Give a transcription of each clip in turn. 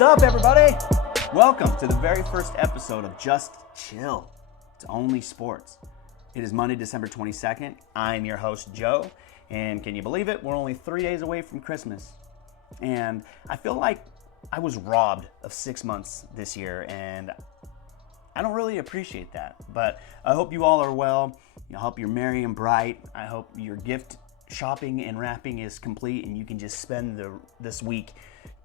What's up, everybody? Welcome to the very first episode of Just Chill. It's only sports. It is Monday, December 22nd. I'm your host, Joe, and can you believe it? We're only 3 days away from Christmas. And I feel like I was robbed of 6 months this year, and I don't really appreciate that. But I hope you all are well. I hope you're merry and bright. I hope your gift shopping and wrapping is complete and you can just spend this week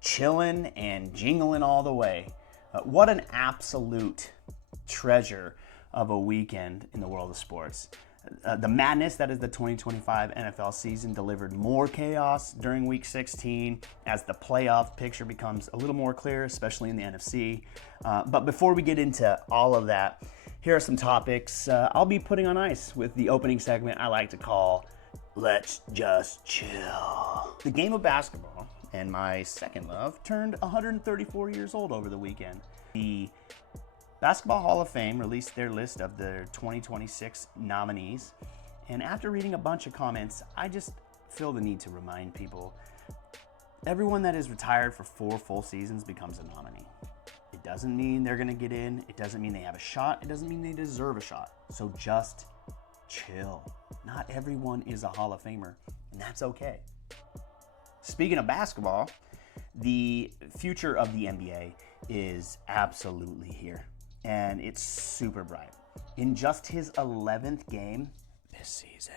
chilling and jingling all the way. What an absolute treasure of a weekend in the world of sports. The madness that is the 2025 NFL season delivered more chaos during week 16 as the playoff picture becomes a little more clear, especially in the NFC. But before we get into all of that, here are some topics I'll be putting on ice with the opening segment I like to call Let's Just Chill. The game of basketball, and my second love, turned 134 years old over the weekend. The Basketball Hall of Fame released their list of their 2026 nominees, and after reading a bunch of comments, I just feel the need to remind people, everyone that is retired for 4 full seasons becomes a nominee. It doesn't mean they're gonna get in, it doesn't mean they have a shot, it doesn't mean they deserve a shot. So just chill. Not everyone is a Hall of Famer, and that's okay. Speaking of basketball, the future of the NBA is absolutely here, and it's super bright. In just his 11th game this season,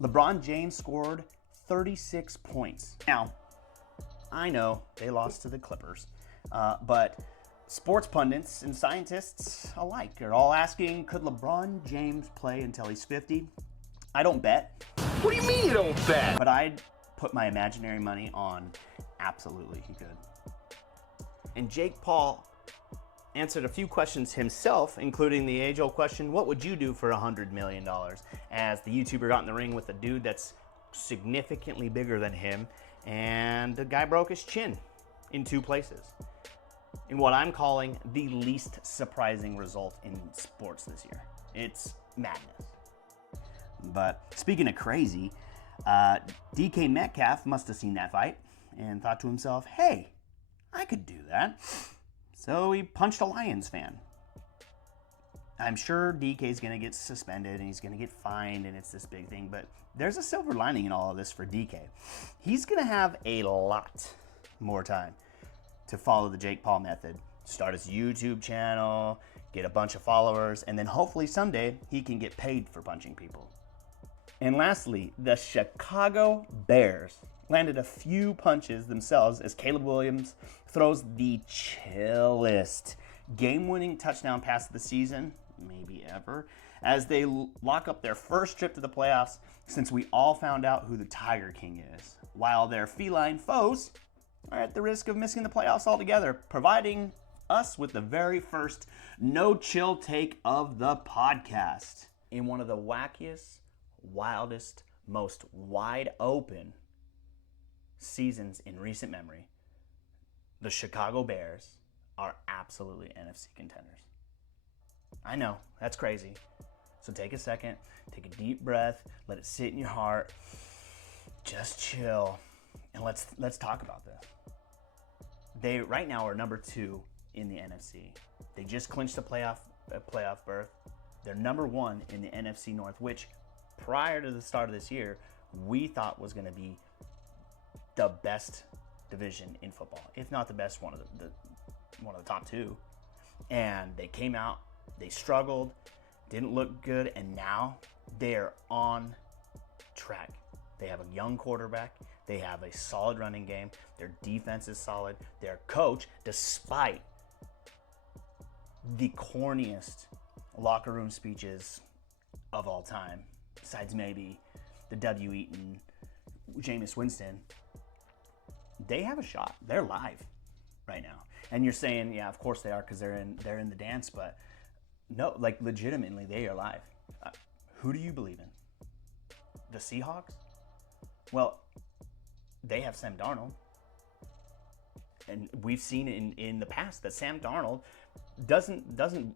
LeBron James scored 36 points. Now, I know they lost to the Clippers, but sports pundits and scientists alike are all asking, could LeBron James play until he's 50? I don't bet. What do you mean you don't bet? But I'd put my imaginary money on absolutely he could. And Jake Paul answered a few questions himself, including the age-old question, what would you do for $100 million? As the YouTuber got in the ring with a dude that's significantly bigger than him, and the guy broke his chin in 2 places. In what I'm calling the least surprising result in sports this year. It's madness. But speaking of crazy, DK Metcalf must have seen that fight and thought to himself, hey, I could do that. So he punched a Lions fan. I'm sure DK's going to get suspended and he's going to get fined and it's this big thing, but there's a silver lining in all of this for DK. He's going to have a lot more time to follow the Jake Paul method. Start his YouTube channel, get a bunch of followers, and then hopefully someday he can get paid for punching people. And lastly, the Chicago Bears landed a few punches themselves as Caleb Williams throws the chillest game-winning touchdown pass of the season, maybe ever, as they lock up their first trip to the playoffs since we all found out who the Tiger King is, while their feline foes are at the risk of missing the playoffs altogether, providing us with the very first no-chill take of the podcast. In one of the wackiest, wildest, most wide-open seasons in recent memory, the Chicago Bears are absolutely NFC contenders. I know, that's crazy. So take a second, take a deep breath, let it sit in your heart, just chill, and let's talk about this. They right now are number 2 in the NFC. They just clinched a playoff berth. They're number 1 in the NFC North, which prior to the start of this year, we thought was going to be the best division in football, if not the best, one of the top 2. And they came out, they struggled, didn't look good, and now they're on track. They have a young quarterback. They have a solid running game. Their defense is solid. Their coach, despite the corniest locker room speeches of all time, besides maybe the W. Eaton, Jameis Winston, they have a shot. They're live right now. And you're saying, yeah, of course they are because they're in the dance, but no, like legitimately, they are live. Who do you believe in? The Seahawks? Well, they have Sam Darnold. And we've seen in the past that Sam Darnold doesn't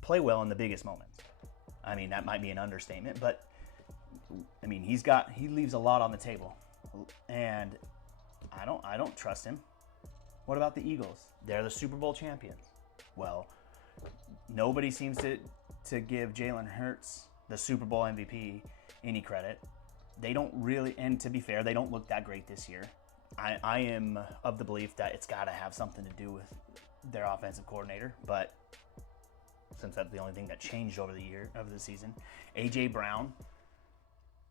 play well in the biggest moments. I mean, that might be an understatement, but I mean, he leaves a lot on the table. And I don't trust him. What about the Eagles? They're the Super Bowl champions. Well, nobody seems to give Jalen Hurts, the Super Bowl MVP, any credit. They don't really, and to be fair, they don't look that great this year. I am of the belief that it's got to have something to do with their offensive coordinator, but since that's the only thing that changed over the season, A.J. Brown,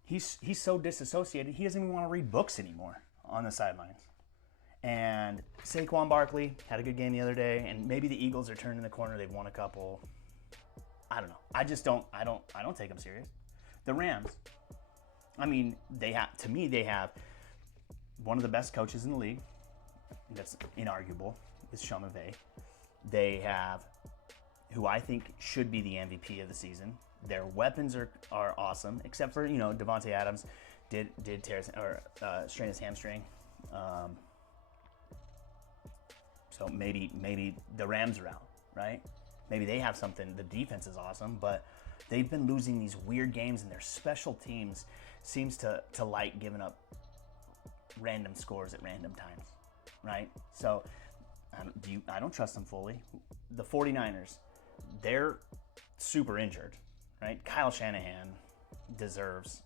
he's so disassociated, he doesn't even want to read books anymore on the sidelines. And Saquon Barkley had a good game the other day, and maybe the Eagles are turning the corner. They've won a couple. I don't know. I don't take them serious. The Rams, I mean, they have one of the best coaches in the league. That's inarguable. Is Sean McVay. They have who I think should be the MVP of the season. Their weapons are awesome, except for Devontae Adams did tear strain his hamstring. So maybe the Rams are out, right? Maybe they have something. The defense is awesome, but they've been losing these weird games, and their special teams seems to like giving up random scores at random times, right? So I don't trust them fully. The 49ers, they're super injured, right? Kyle Shanahan deserves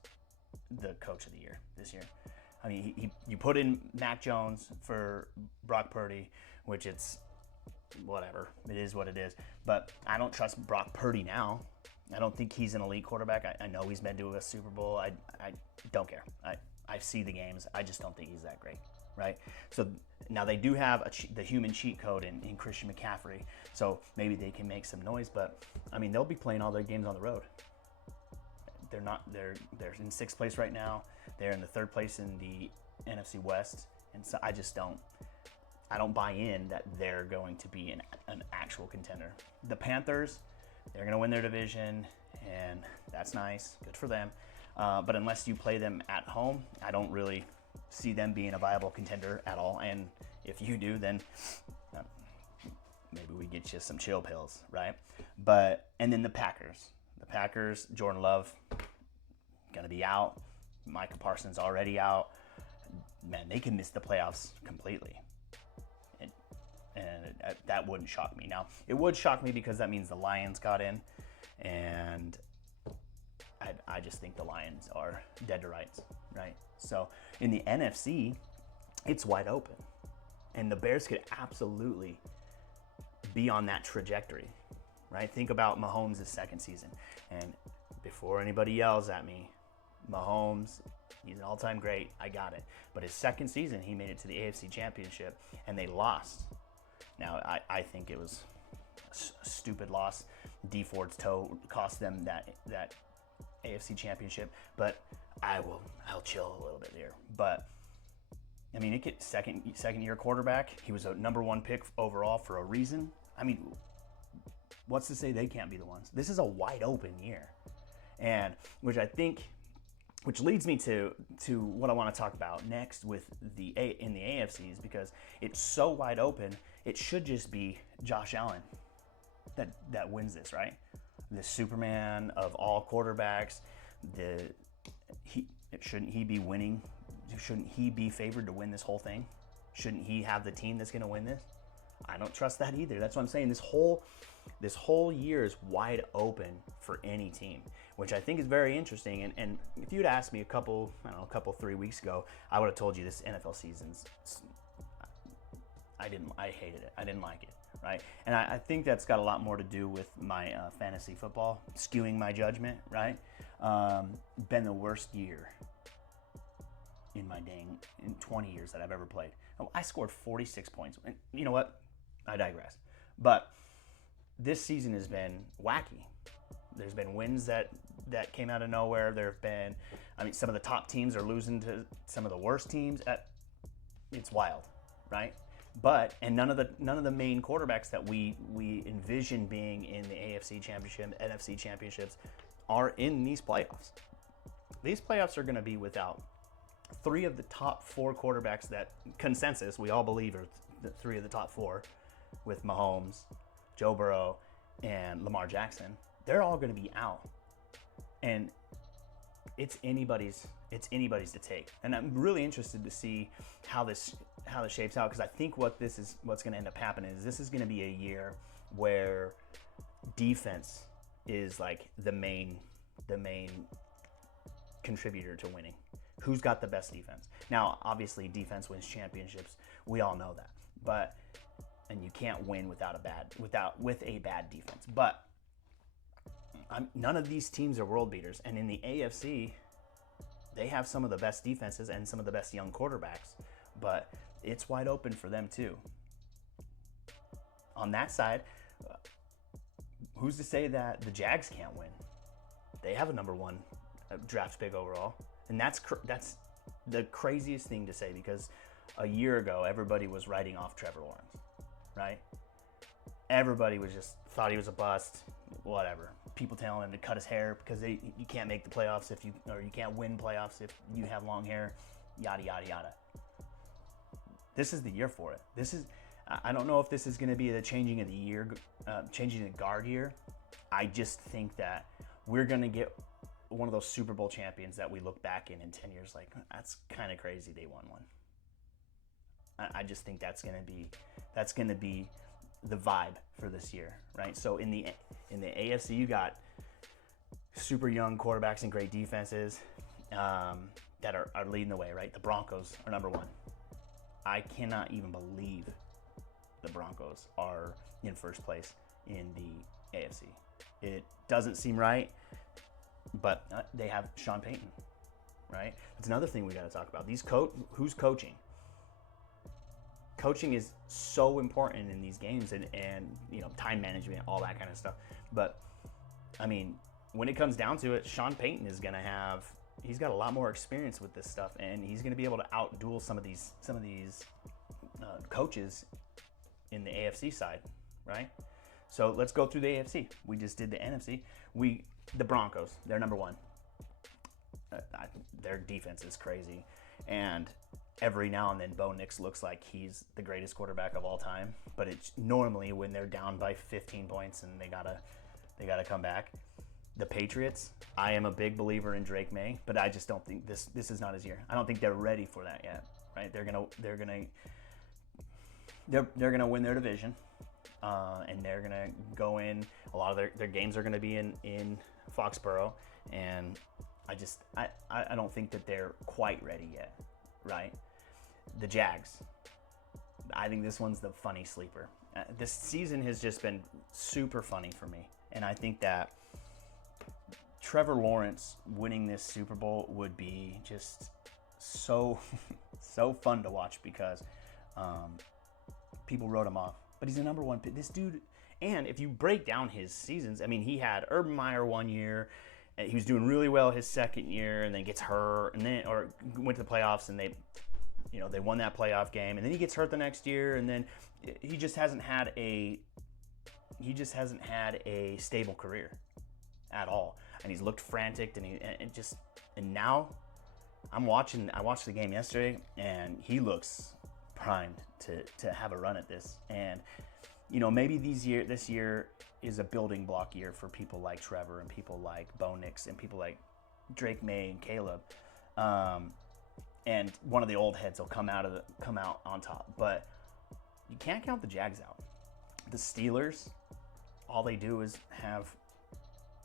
the coach of the year this year. I mean, you put in Mac Jones for Brock Purdy, which it's whatever. It is what it is. But I don't trust Brock Purdy now. I don't think he's an elite quarterback. I know he's been to a Super Bowl. I don't care. I see the games. I just don't think he's that great, right? So now they do have the human cheat code in Christian McCaffrey. So maybe they can make some noise. But, I mean, they'll be playing all their games on the road. They're in 6th place right now. They're in the 3rd place in the NFC West. And so I don't buy in that they're going to be an actual contender. The Panthers, they're going to win their division, and that's nice. Good for them. But unless you play them at home, I don't really see them being a viable contender at all. And if you do, then maybe we get you some chill pills, right? And then the Packers. Jordan Love, going to be out. Micah Parsons already out. Man, they can miss the playoffs completely. And that wouldn't shock me. Now, it would shock me because that means the Lions got in, and I just think the Lions are dead to rights, right? So in the NFC, it's wide open, and the Bears could absolutely be on that trajectory, right? Think about Mahomes' 2nd season, and before anybody yells at me, Mahomes, he's an all-time great, I got it. But his 2nd season, he made it to the AFC Championship, and they lost. Now, I think it was a stupid loss. D Ford's toe cost them that AFC Championship, but I'll chill a little bit here. But I mean, it gets second year quarterback. He was a number 1 pick overall for a reason. I mean, what's to say they can't be the ones? This is a wide open year, and which leads me to what I want to talk about next with in the AFCs, because it's so wide open. It should just be Josh Allen that wins this, right? The Superman of all quarterbacks. Shouldn't he be winning? Shouldn't he be favored to win this whole thing? Shouldn't he have the team that's going to win this? I don't trust that either. That's what I'm saying. This whole year is wide open for any team, which I think is very interesting. And if you'd asked me a couple 3 weeks ago, I would have told you this NFL season's. I hated it. I didn't like it, right? And I think that's got a lot more to do with my fantasy football skewing my judgment, right? Been the worst year in 20 years that I've ever played. I scored 46 points. And you know what? I digress. But this season has been wacky. There's been wins that came out of nowhere. There have been, some of the top teams are losing to some of the worst teams. It's wild, right? And none of the main quarterbacks that we envision being in the AFC Championship, NFC Championships, are in these playoffs. These playoffs are going to be without 3 of the top 4 quarterbacks that consensus we all believe are the 3 of the top 4, with Mahomes, Joe Burrow, and Lamar Jackson. They're all going to be out, and it's anybody's to take. And I'm really interested to see how this how this shapes out, because I think what's going to end up happening is this is going to be a year where defense is like the main contributor to winning. Who's got the best defense? Now, obviously, defense wins championships. We all know that, and you can't win with a bad defense. But none of these teams are world beaters, and in the AFC, they have some of the best defenses and some of the best young quarterbacks. But it's wide open for them too. On that side, who's to say that the Jags can't win? They have a number 1 draft pick overall, and that's the craziest thing to say, because a year ago everybody was writing off Trevor Lawrence, right? Everybody was just thought he was a bust, whatever. People telling him to cut his hair because you can't make the playoffs or you can't win playoffs if you have long hair, yada yada yada. This is the year for it. I don't know if this is going to be the changing of the year, changing the guard year. I just think that we're going to get one of those Super Bowl champions that we look back in 10 years like, that's kind of crazy they won one. I just think that's going to be the vibe for this year, right? So in the AFC, you got super young quarterbacks and great defenses that are leading the way, right? The Broncos are number 1. I cannot even believe the Broncos are in first place in the AFC. It doesn't seem right, but they have Sean Payton, right? That's another thing we got to talk about. Who's coaching? Coaching is so important in these games, and time management, all that kind of stuff. But I mean, when it comes down to it, Sean Payton is going to he's got a lot more experience with this stuff, and he's going to be able to outduel some of these coaches in the AFC side, right? So let's go through the AFC. We just did the NFC. The Broncos, they're number 1. Their defense is crazy, and every now and then Bo Nix looks like he's the greatest quarterback of all time. But it's normally when they're down by 15 points and they gotta come back. The Patriots, I am a big believer in Drake May, but I just don't think this is not his year. I don't think they're ready for that yet, right? They're gonna win their division, and they're gonna go in. A lot of their games are gonna be in Foxborough, and I don't think that they're quite ready yet, right? The Jags, I think this one's the funny sleeper. This season has just been super funny for me, and I think that Trevor Lawrence winning this Super Bowl would be just so fun to watch, because people wrote him off. But he's the number 1 pick. This dude, and if you break down his seasons, I mean, he had Urban Meyer 1 year, and he was doing really well his second year, and then gets hurt, or went to the playoffs, and they won that playoff game, and then he gets hurt the next year, and then he just hasn't had a stable career at all. And he's looked frantic, and now I watched the game yesterday, and he looks primed to have a run at this. And maybe this year is a building block year for people like Trevor and people like Bo Nix and people like Drake May and Caleb. And one of the old heads will come out on top. But you can't count the Jags out. The Steelers, all they do is have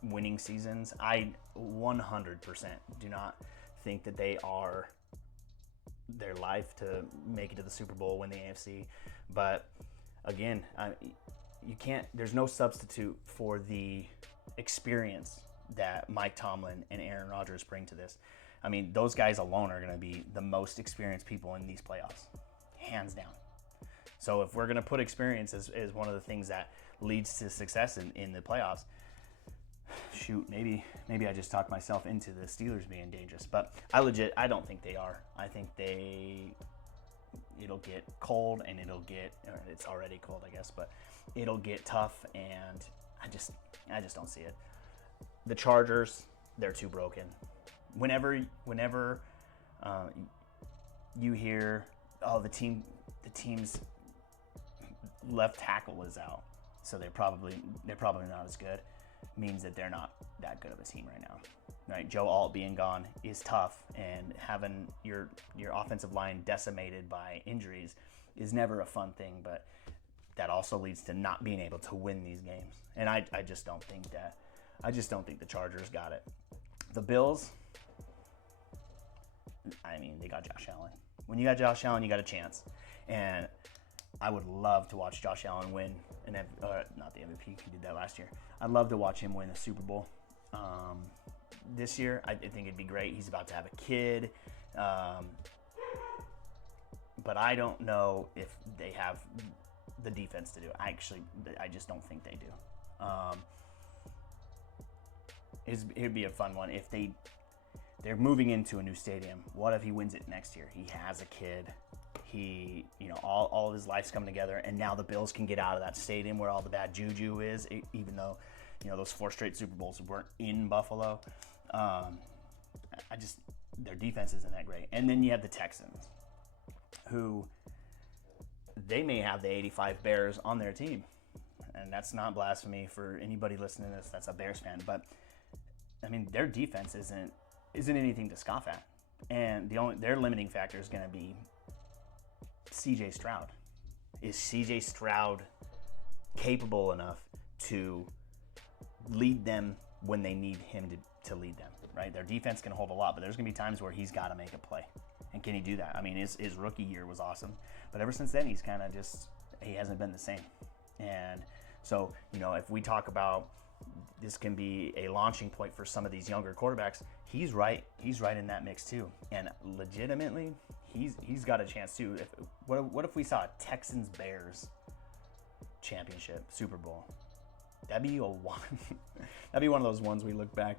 winning seasons. I 100% do not think that they are their life to make it to the Super Bowl, win the AFC. But again, you can't. There's no substitute for the experience that Mike Tomlin and Aaron Rodgers bring to this. I mean, those guys alone are going to be the most experienced people in these playoffs, hands down. So if we're going to put experience as one of the things that leads to success in the playoffs, shoot, maybe I just talked myself into the Steelers being dangerous. But I don't think they are. I think it'll get cold, and it's already cold, I guess, but it'll get tough, and I just don't see it. The Chargers, they're too broken. Whenever you hear, oh, the team's left tackle is out, so they're probably not as good. means that they're not that good of a team right now. Right, Joe Alt being gone is tough, and having your offensive line decimated by injuries is never a fun thing, but that also leads to not being able to win these games. And I just don't think the Chargers got it. The Bills, I mean, they got Josh Allen. When you got Josh Allen, you got a chance. And I would love to watch Josh Allen win, not the MVP, he did that last year. I'd love to watch him win a Super Bowl. This year, I think it'd be great. He's about to have a kid. But I don't know if they have the defense to do it. I just don't think they do. It'd be a fun one if they're moving into a new stadium. What if he wins it next year? He has a kid. All of his life's coming together, and now the Bills can get out of that stadium where all the bad juju is, even though, those 4 straight Super Bowls weren't in Buffalo. Their defense isn't that great. And then you have the Texans, who they may have the 85 Bears on their team. And that's not blasphemy for anybody listening to this that's a Bears fan. But, I mean, their defense isn't anything to scoff at. And their limiting factor is going to be C.J. Stroud. Is C.J. Stroud capable enough to lead them when they need him to lead them, right? Their defense can hold a lot, but there's going to be times where he's got to make a play. And can he do that? I mean, his rookie year was awesome, but ever since then, he's kind of he hasn't been the same. And so, if we talk about this can be a launching point for some of these younger quarterbacks, he's right in that mix too. And legitimately, he's got a chance too. What if we saw a Texans-Bears championship Super Bowl? That'd be one of those ones we look back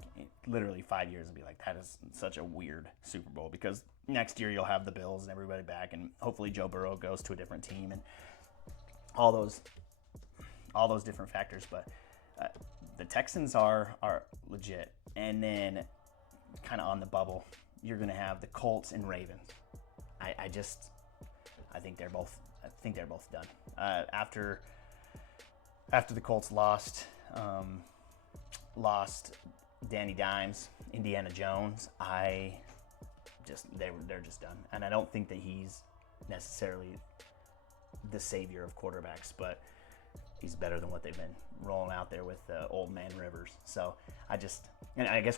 literally 5 years and be like, that is such a weird Super Bowl, because next year you'll have the Bills and everybody back, and hopefully Joe Burrow goes to a different team and all those different factors. But the Texans are legit. And then kind of on the bubble, you're going to have the Colts and Ravens. I think they're both done. After the Colts lost Danny Dimes, Indiana Jones, they're just done. And I don't think that he's necessarily the savior of quarterbacks, but he's better than what they've been rolling out there with old man Rivers. So I guess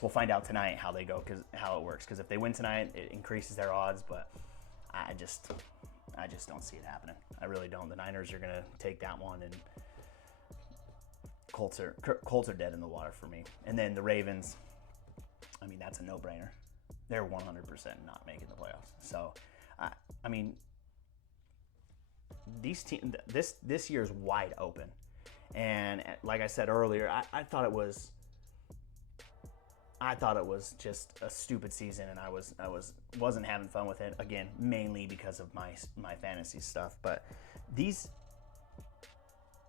we'll find out tonight how they go, how it works. Because if they win tonight, it increases their odds. But I just don't see it happening. I really don't. The Niners are going to take that one, and Colts are dead in the water for me. And then the Ravens, I mean, that's a no-brainer. They're 100% not making the playoffs. So, I mean, these teams, this year is wide open. And like I said earlier, I thought it was just a stupid season, and I wasn't having fun with it. Again, mainly because of my fantasy stuff. But this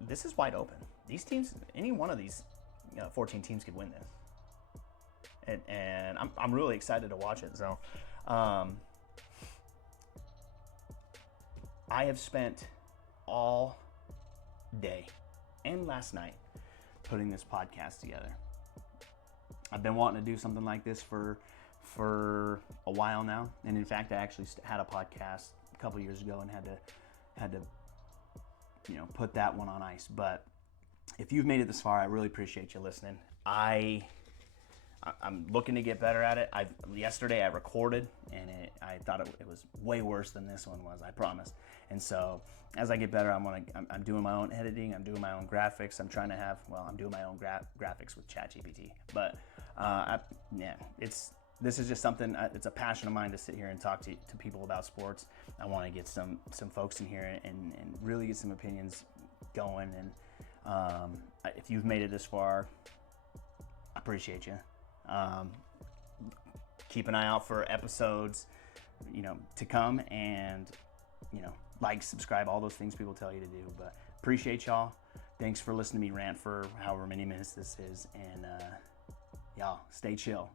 is wide open. These teams, any one of these 14 teams could win this. And I'm really excited to watch it. So I have spent all day and last night putting this podcast together. I've been wanting to do something like this for a while now. And in fact, I actually had a podcast a couple years ago and had to put that one on ice. But if you've made it this far, I really appreciate you listening. I'm looking to get better at it. Yesterday I recorded, and I thought it was way worse than this one was, I promise. And so as I get better, I'm doing my own editing. I'm doing my own graphics. I'm doing my own graphics with ChatGPT. But this is just something. It's a passion of mine to sit here and talk to people about sports. I want to get some folks in here and really get some opinions going. And if you've made it this far, I appreciate you. Keep an eye out for episodes, to come, and like, subscribe, all those things people tell you to do. But appreciate y'all. Thanks for listening to me rant for however many minutes this is, and y'all stay chill.